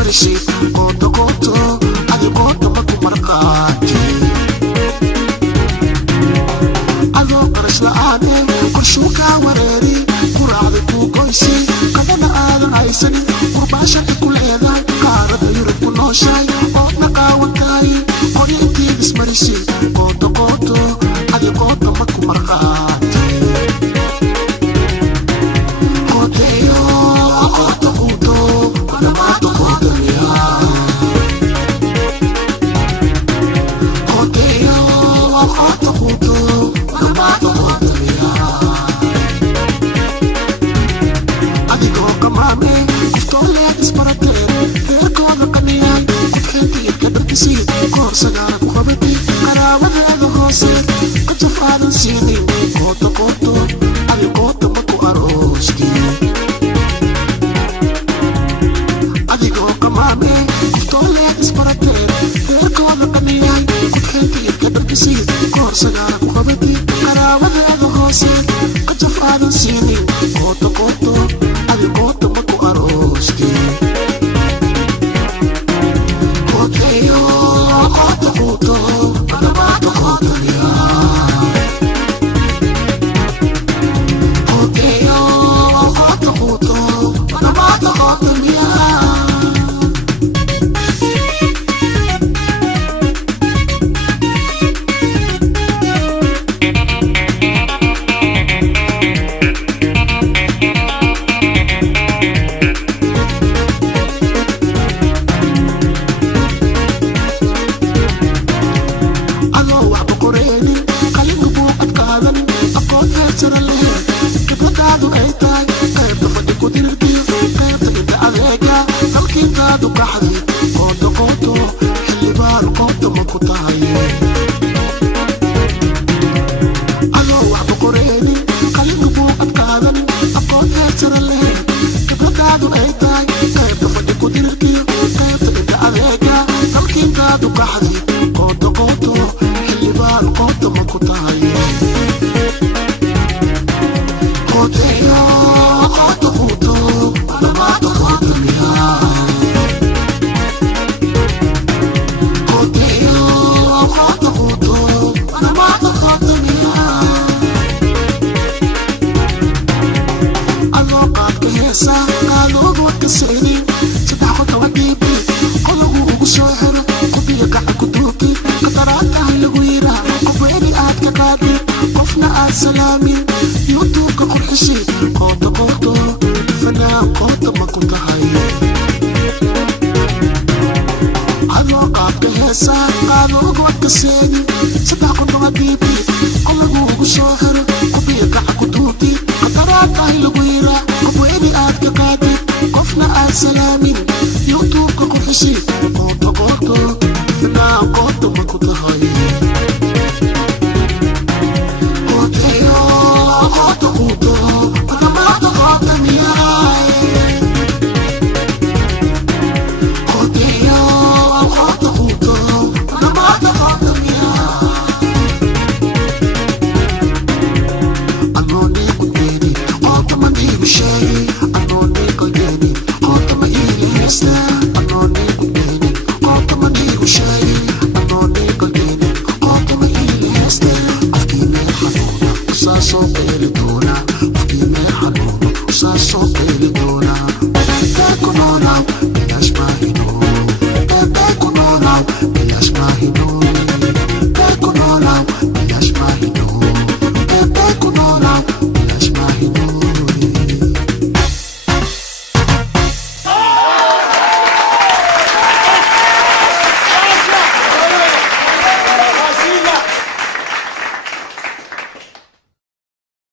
ismarisi qoto qoto adi qoto maku marqaati ado qarash la'aane qorshuka wareeri quraacda ku goysi qadana aadan haysanin qurbaasha ku leedahay qaarada yurub ku nooshahay oo naqaawantahay qoryaintiid ismarisi qoto qoto adi qoto maku marqaati Sagara ku qabati qaraabada aad hoose ka tufaadan siinin qoto qoto adi qoto maku aroosti adigoo qamaame kuftooleed isbarateen reerkooda qaniyay kudxintiid ka dharkisiid koor sagara ku qabati qaraabada aad hoose ka tufaadan siinin qoto qoto adi qoto maku aroosti Sa qalo ko kasi sa takot ng